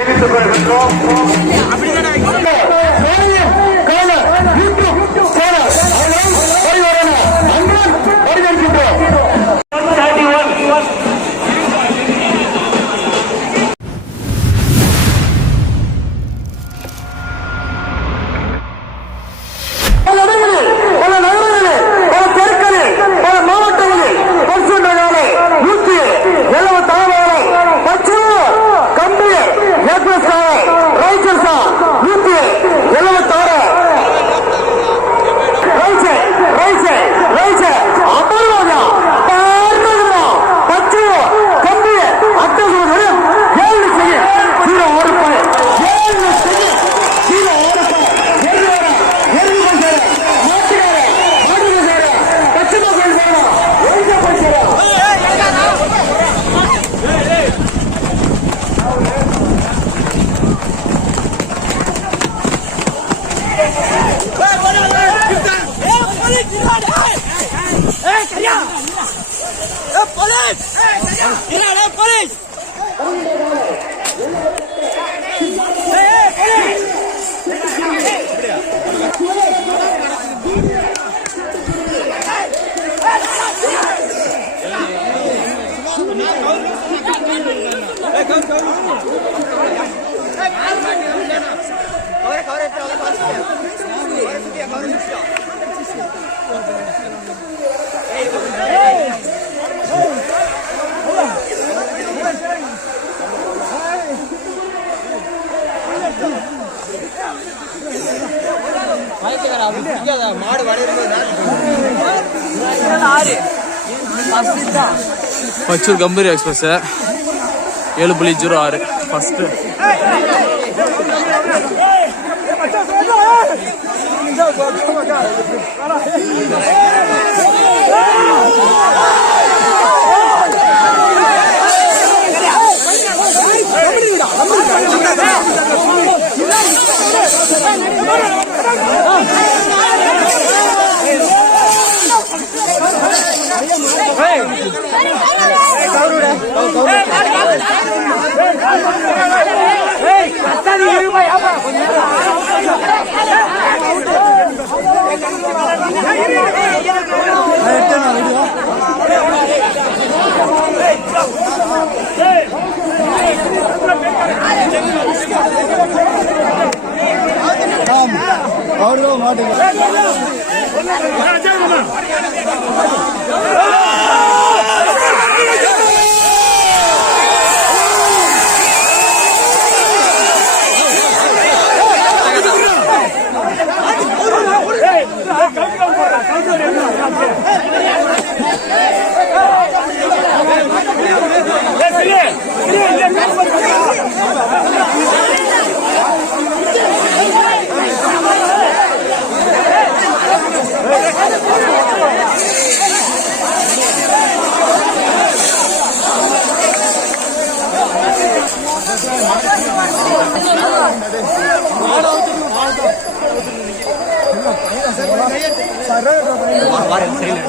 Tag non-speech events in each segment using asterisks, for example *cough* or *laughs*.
Ministro Brasil. ¡Allá! ¡Los polis! ¡Mira, los polis! Ahora, ahora, ahora, ahora, ahora, ahora, ahora, ahora, ahora, பச்சூர் கம்பீர் express ஏழு புள்ளி zero ஆறு first yeah.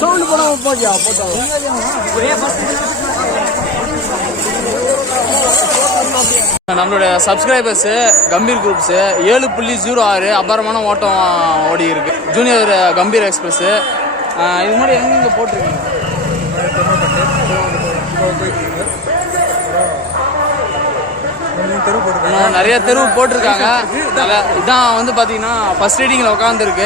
Sound போடாம போக்கியா போட்டோம் நம்மளோட சப்ஸ்கிரைபர்ஸ் கம்பீர் குரூப்ஸ் ஏழு புள்ளி ஜீரோ ஆறு அபாரமான ஓட்டம் ஓடி இருக்கு. ஜூனியர் கம்பீர் எக்ஸ்பிரஸ் இது மாதிரி எங்கெங்க போட்டிருக்கீங்க? இன்னும் நிறைய தெருவு போட்டிருக்காங்க. *laughs* இதான் வந்து பாத்தீங்கன்னா ஃபர்ஸ்ட் ரீடிங்ல உட்காந்துருக்கு